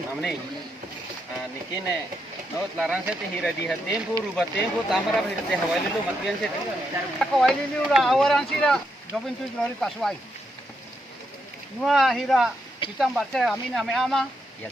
Mamni. Niki ne no larang se hira di tempo ruba tempo tamara hira te hawai lu matbian se. Hawai lu ura awaran sira jobin tu glori kaswai. Nua hira kita baca amin ame ama. Ya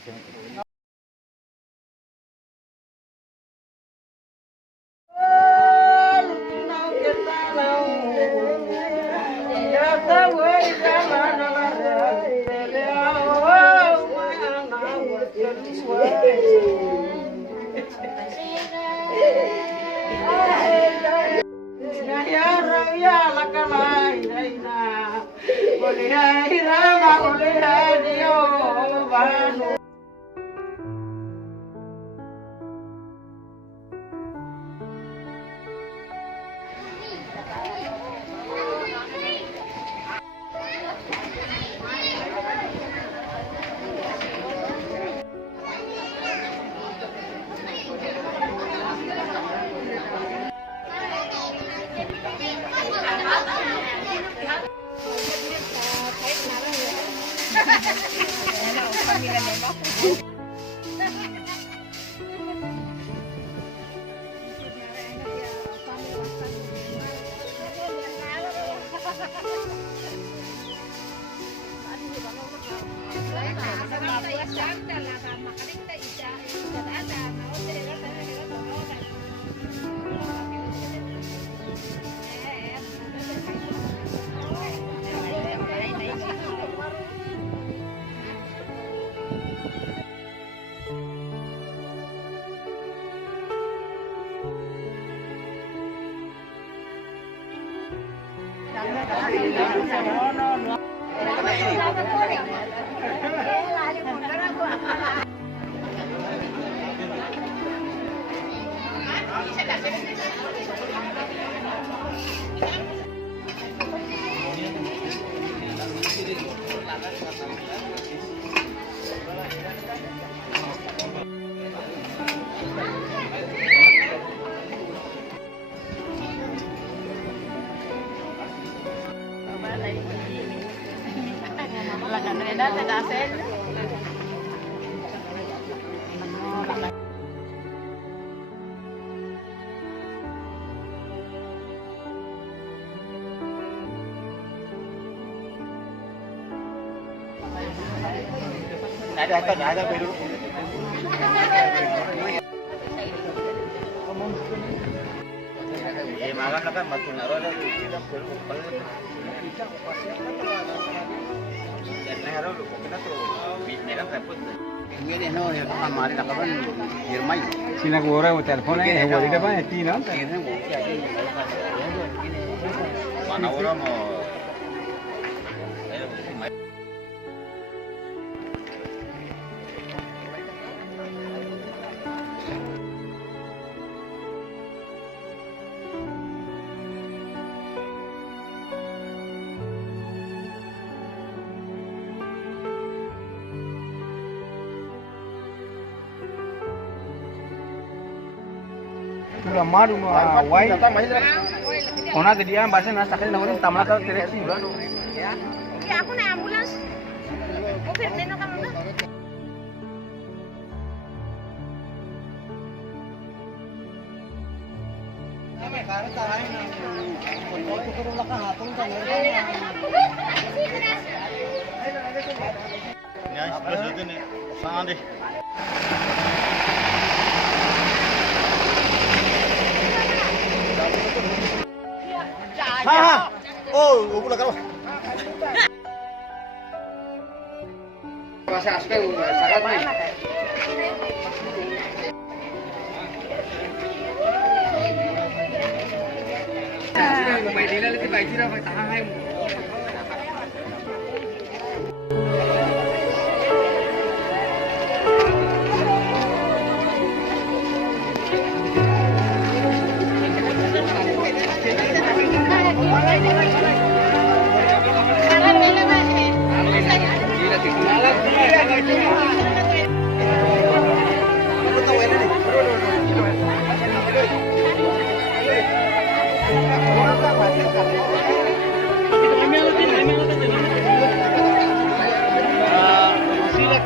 ada Peru. Makan kan batu naro ada tidak perlu naro lu kena tu merah repot ini no ya हमारे नकबन Nirmay Sina gora mo telepon ay wali ka ba tino? mana orang mau Pura maru wai. Ona ke dia bahasa nasa kali nawarin tamla ka tereksi bulan. Ya aku naik ambulans. Oh Fernando kamu na? Oh, ulah kau. Bahasa aspek sangat baik. Mày đi lên cái bài chứ đâu phải tao hay.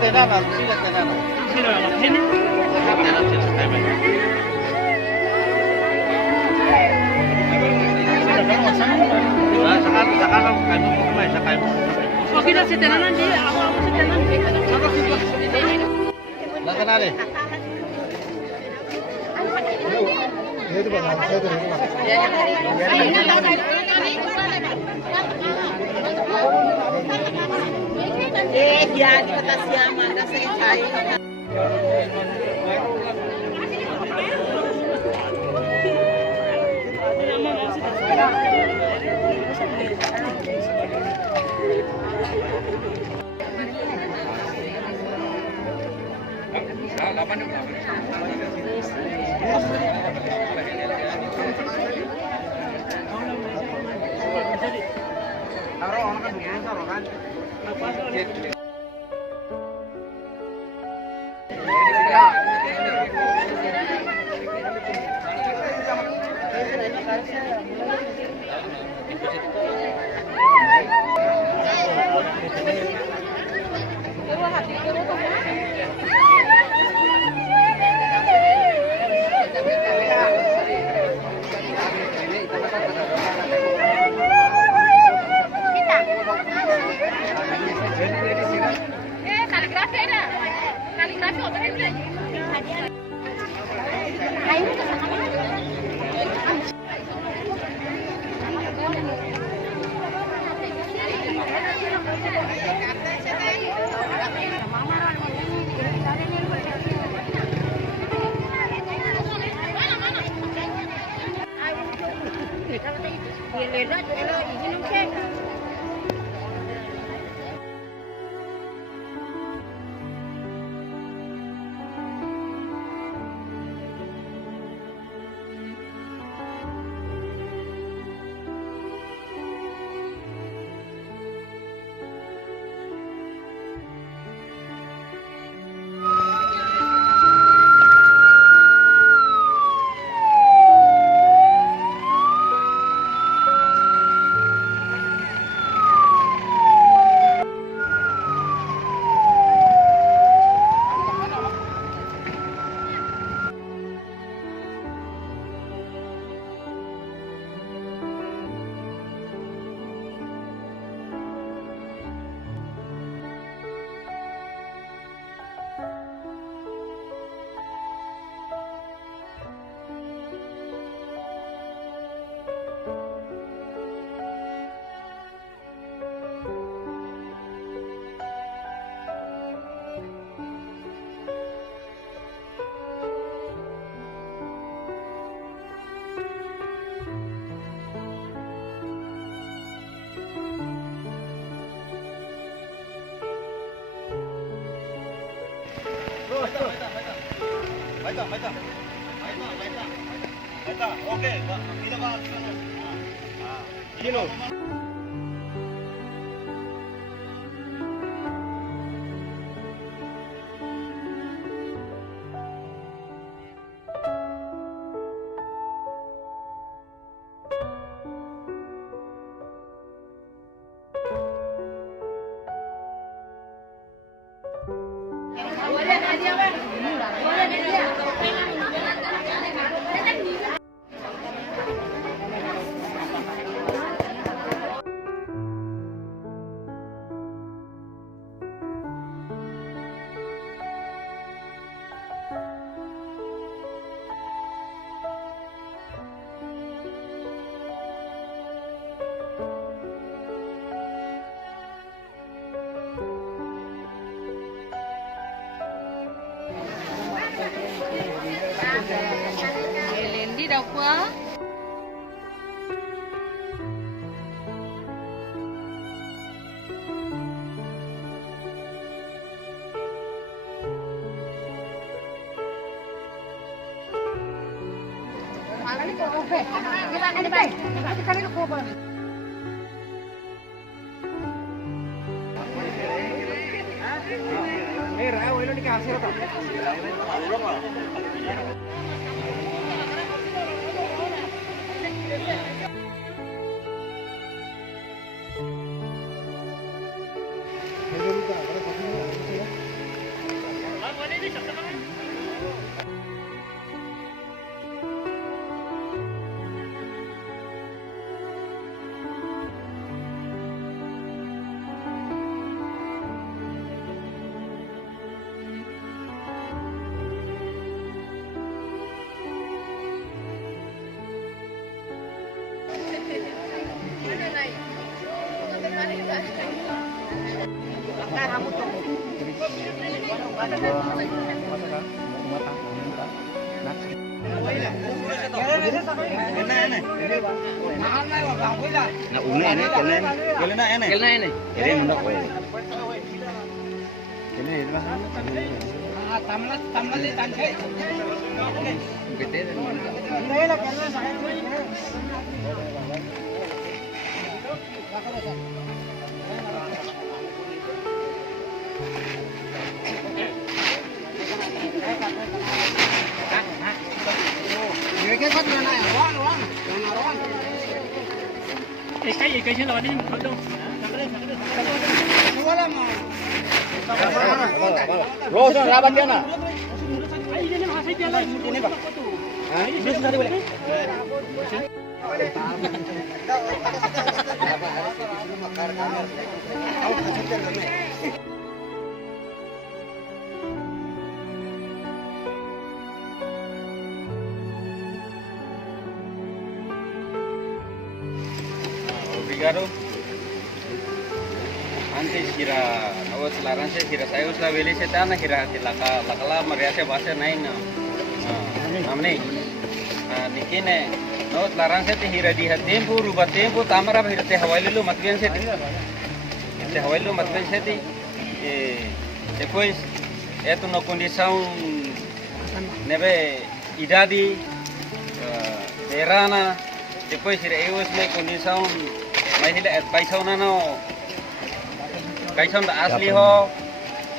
tenana, sí la tenana. Lên đi đâu quá. Nah, ini kelen. Ini mundak kowe. Ini mas. Tamlas tan kai. Gede. Lo sudah rapat dia nak? Ini pak. Ini sudah boleh. Obrigado. Antes kira awas larang se kira saya usah beli setan kira laka meriase bahasa naik na. Namne. Nikine awas larang se hira di tempo rubah tempo tamara hira te hawai lu matbian se. Te hawai lu matbian se depois eto no condição neve idade verana depois hira eu me condição mais hira paisau na no kaisan asli ho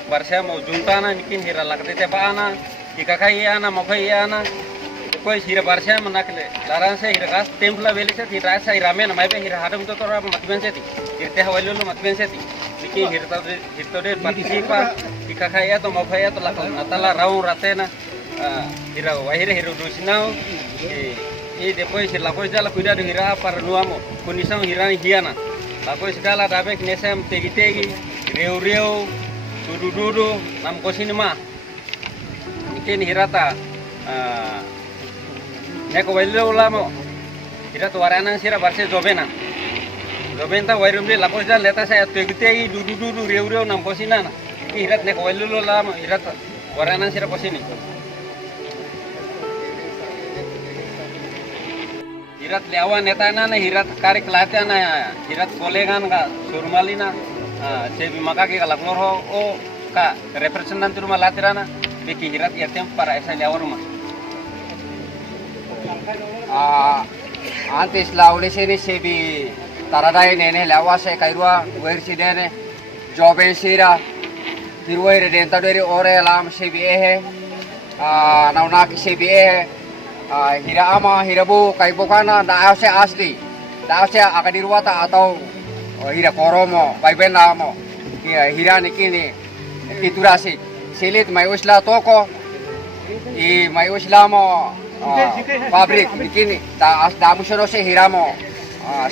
barsha mo juntana nikin hira lagte te paana ikakai ana mokai ana koi hira barsha manakle laran se hira gas templa vele se hira sa irame na mai be hira hadam to tora matben se ti irte hawailu matben se ti nikin hirto de participa ikakai to mokai to lakal natala raun ratena hira wahire hira dusinau depois hira lakoi jala cuidado hira para nuamo condição hira hiana Lalu segala dabek nesem tegi-tegi, reu-reu, dudu-dudu, nam kosini mah. Mungkin hirata, neko wailu lamo, hirata warana sira barse jobena. Jobenta wairum de lalu segala leta saya tegi-tegi, dudu-dudu, reu-reu, nam kosina na. Hirat neko wailu lamo, hirata warana sira kosini. Hirat leawan netana na hirat karik latana hirat kolegan ka surmalina sebi maka ke kalak lorho o ka representanti rumah latirana beki hirat yatem para esa leawan rumah antes la uleseni sebi taradai nene lawase kairua wersidene joben sira hirwaire dentadere ore lam sebi ehe naunaki sebi ehe hira ama hirabu kaibokana daase asli daase akadirwata atau hira koromo baibena amo hira nikini kiturasi silit mai usla toko I mai usla mo pabrik nikini da mushoro se hiramo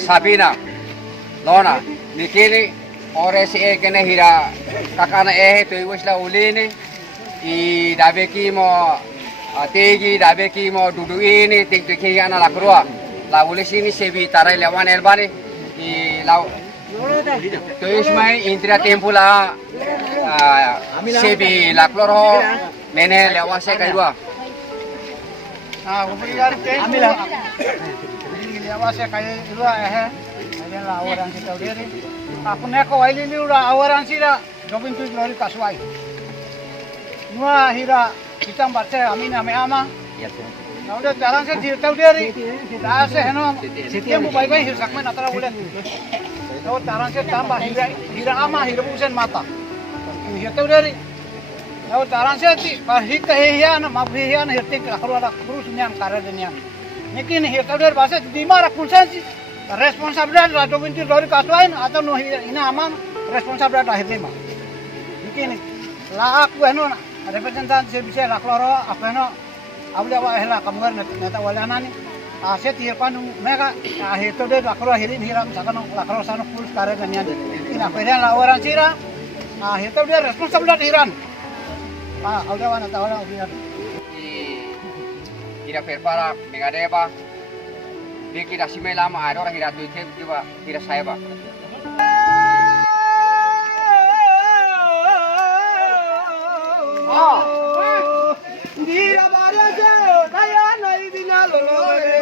sabina lona nikini ore se kene hira kakana to usla ulini I dabeki mo tegi dabeki mo dudu ini tik tik ana la krua la ulesini sebi tarai lewan erbani I la to ismai intra tempula sebi la kloro nene lewan se kairua Obrigado quem amila lewan se kairua ada la orang kita diri aku neko waili ni ura awaran sira jobin tu glori kaswai nua hira kita baca amina me ama na udah jalan se tahu diri dah se heno setiap baik baik hirsak men atara ulen tahu jalan se tambah hira ama hira busen mata hira tahu diri tahu jalan se ti bahik kehian mabhian hirtik akhrwala kurus nyam karadenian nikin hira tahu diri bahasa di mara konsensi responsabilitas la dovinti dari kaswain atau no ina aman responsabilitas hirtima nikin la aku heno representan se bisa lakloro apa no abli awak hela kamar neta walana ni se tier panu mega hito de lakloro hirin hiram sakano lakloro sano pulus kare ganian ina peden la orang sira hito de responsable hiran abli awak neta wala abli Kira perpara megadeba dia kira simela ma ada orang kira tu juga kira saya ba Dira barase daya nai dinalo lore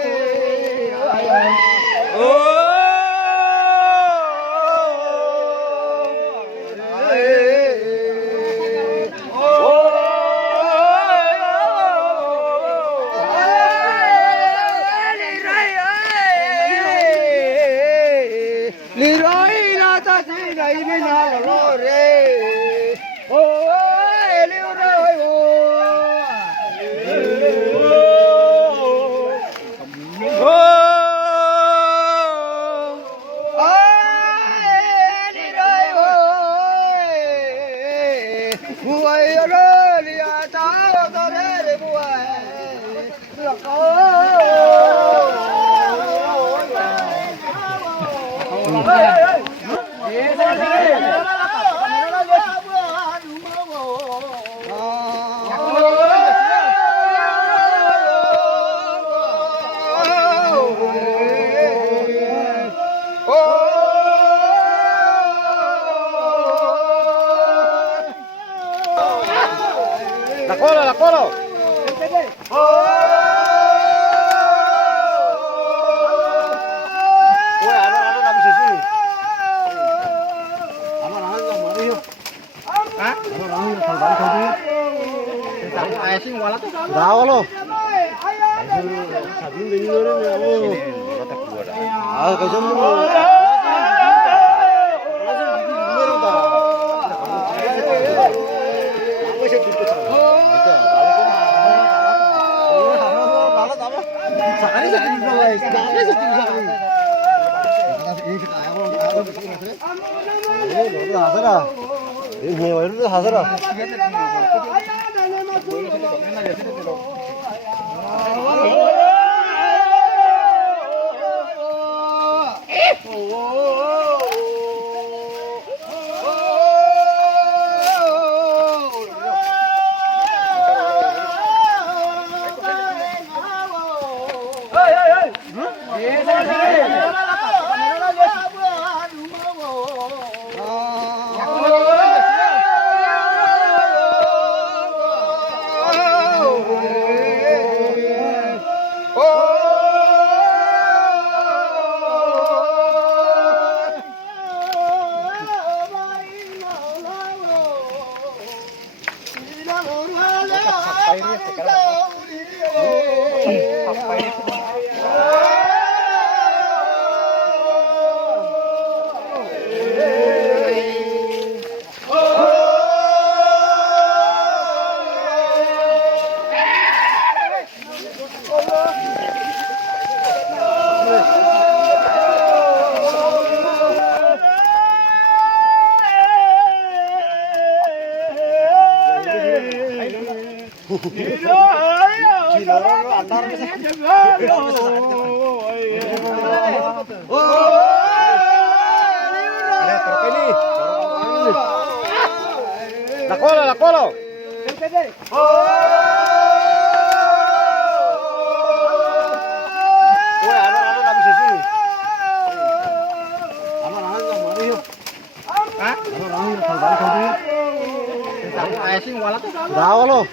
La colo. Rawalo. La colo. Rawalo.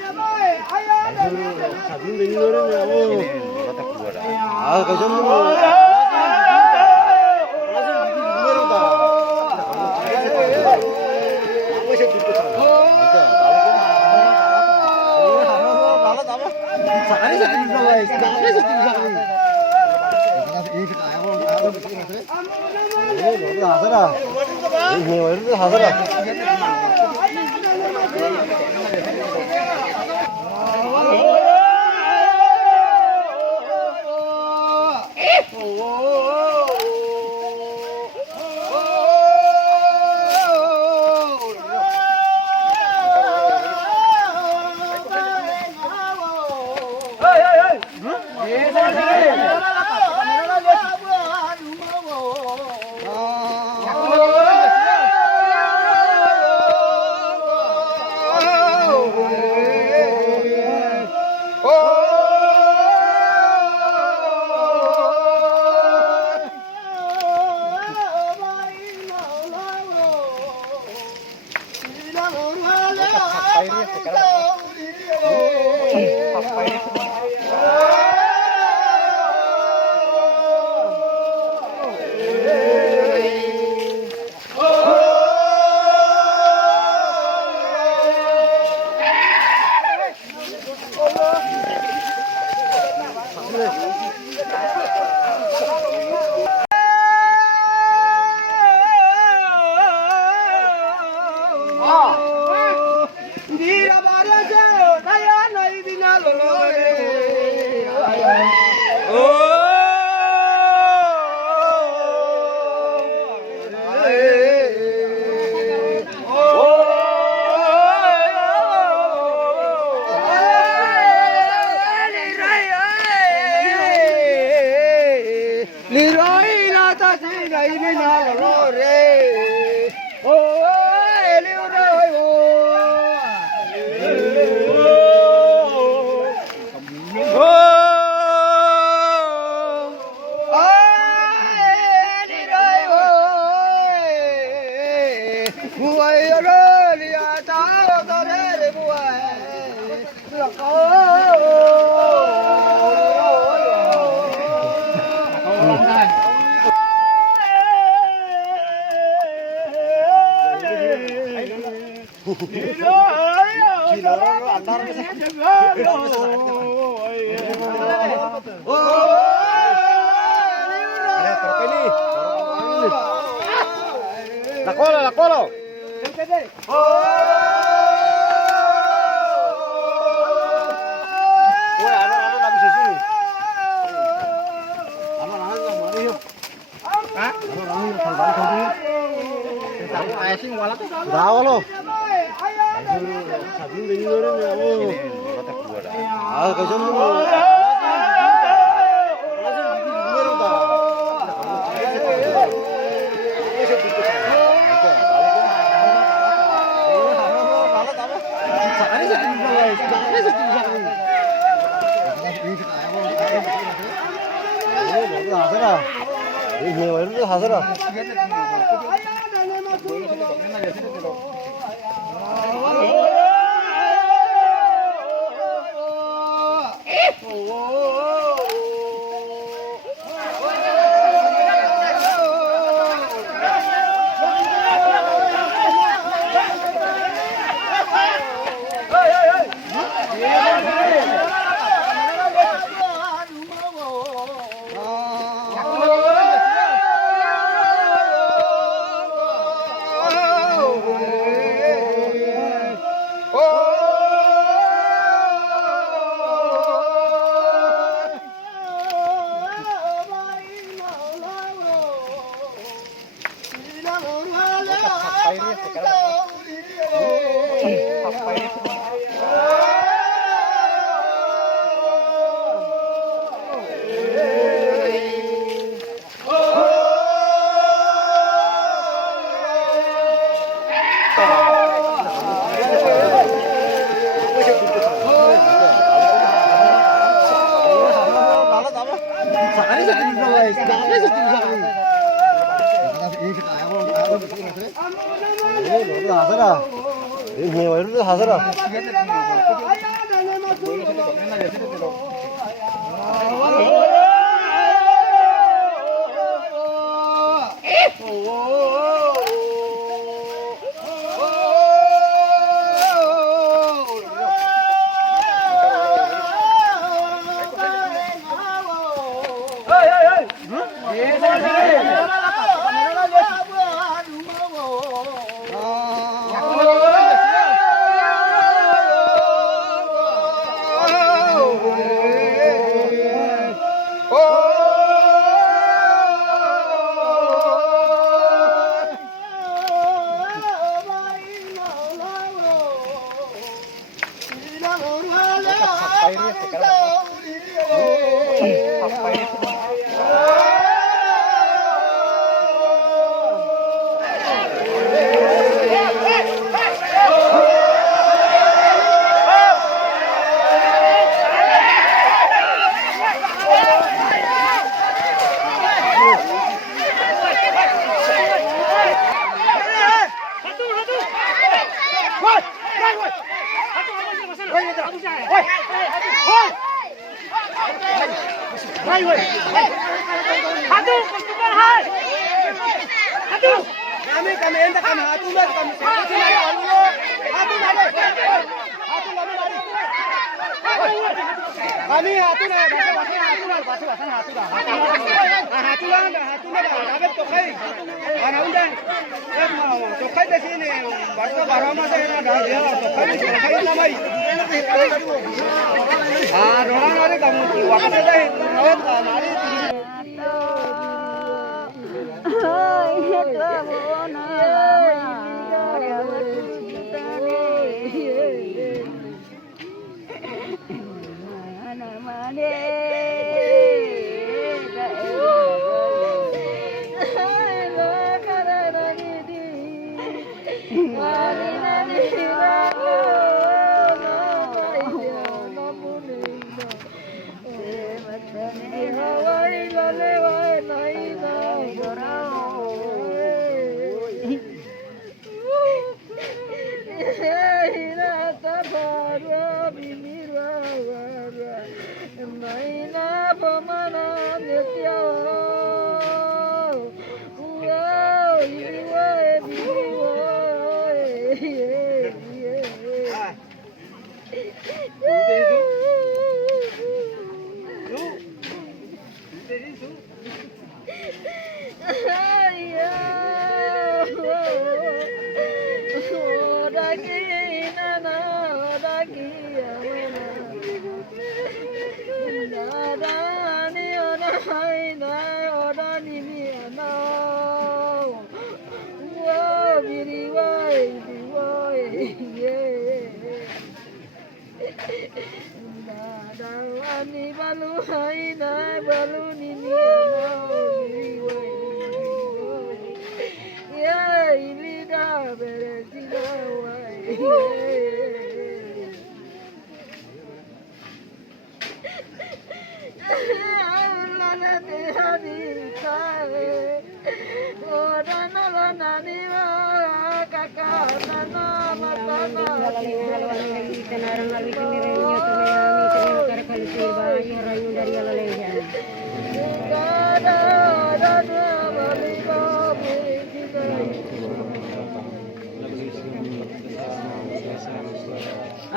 La colo. Rawalo.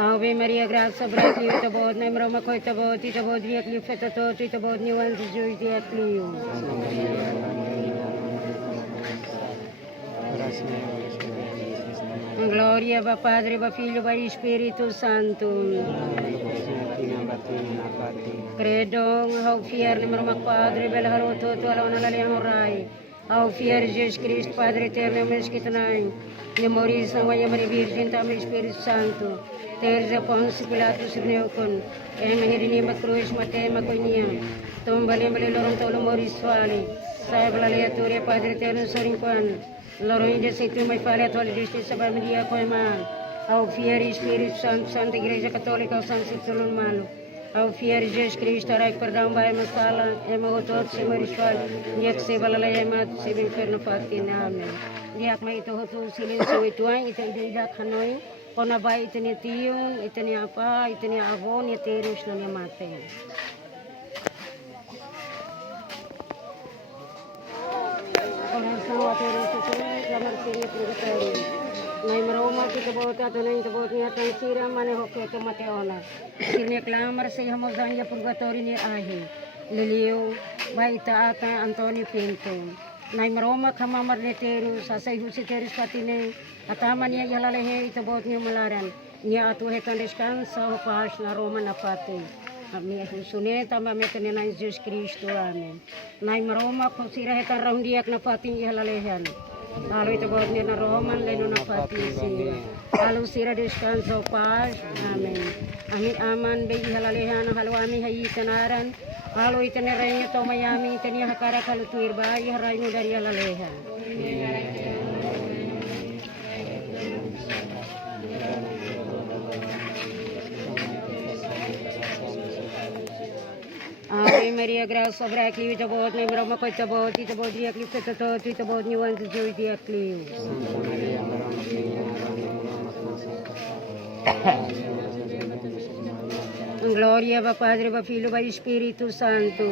Ave Maria, graça sobre ti, to bod nem Roma coi to bod, ti to bod viek li feto to, ti to bod ni wan jui ti aklio. Gloria va Padre, va Figlio, va Spirito Santo. Credo, hau fier nem Roma Padre, bel haroto to ala na le horai. Hau fier Jesus Cristo, Padre eterno, mes que tenai. Memoris na Maria Virgem, tam Espírito Santo. Terza Ponce Pilatus Neocon, Emini Macruz Matema Conia, Tombale Loron Tolo Moris Fali, Saibla Leatoria Padre Eterno Sorinquan, Loron de Seitu Mai Fali Atoli Justiça Maria Coima, ao fier Espírito Santo, Santa Igreja Católica, ao Santo Citulun Malo, ao fier Jesus Cristo, Arai Perdão, Vai Masala, Ema Otot, Se Moris Fali, Diak Se Valalaya Mat, Se Inferno Fatin, Amen. Diak Mai Ito Hotu Silencio Ituan, Ito Ida Hanoi, Kona ba ito ni tiyong, ito ni apa, ito ni abo, ni terus na ni mate. Kona sa mga terus ito, lamang siri pagkatari. Nay maroma kita bot ato na ito bot niya tang sira manehok ito mateona. Sirni klamar sa ihamo zanya purgatori ni ahi. Liliw, ba ita ata Antonio Pinto. Nay maroma kamamar ni terus, asay husi terus patine. Atama niya yalalehe ito bot niya malaran. Niya atuhetan descansa o pahas na Roma na pati. Kami susune tamba meten na Jesus Kristo amen. Nay maroma kung sirahetan raun diak na pati yalalehan. Lalu ito bot niya na Roma leno na pati sira. Lalu sira descansa o pahas amen. Amin aman bayi yalalehan halu ami hayi tanaran. Lalu ito ni rey ito mayami ito niya hakara kalutuir bayi haray mo dari yalalehan. Ave Maria, graça sobre aqui, ito bot nem Roma coi ito bot diak li feto to, ito bot ni wan jui diak li. Glória ao Padre, ao Filho e ao Espírito Santo.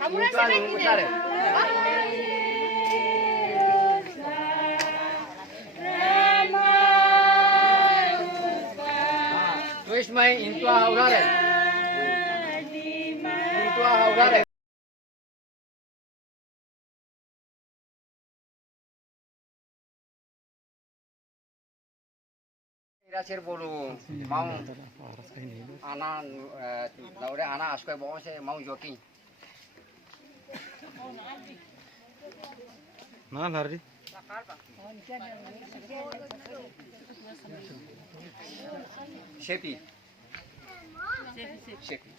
Kamu na sa akin. Tuis mai intua haurare. Intua haurare. Irasir bolu mau anak laure anak askoi bawa se mau joki. Na lari. Shepi. Shepi.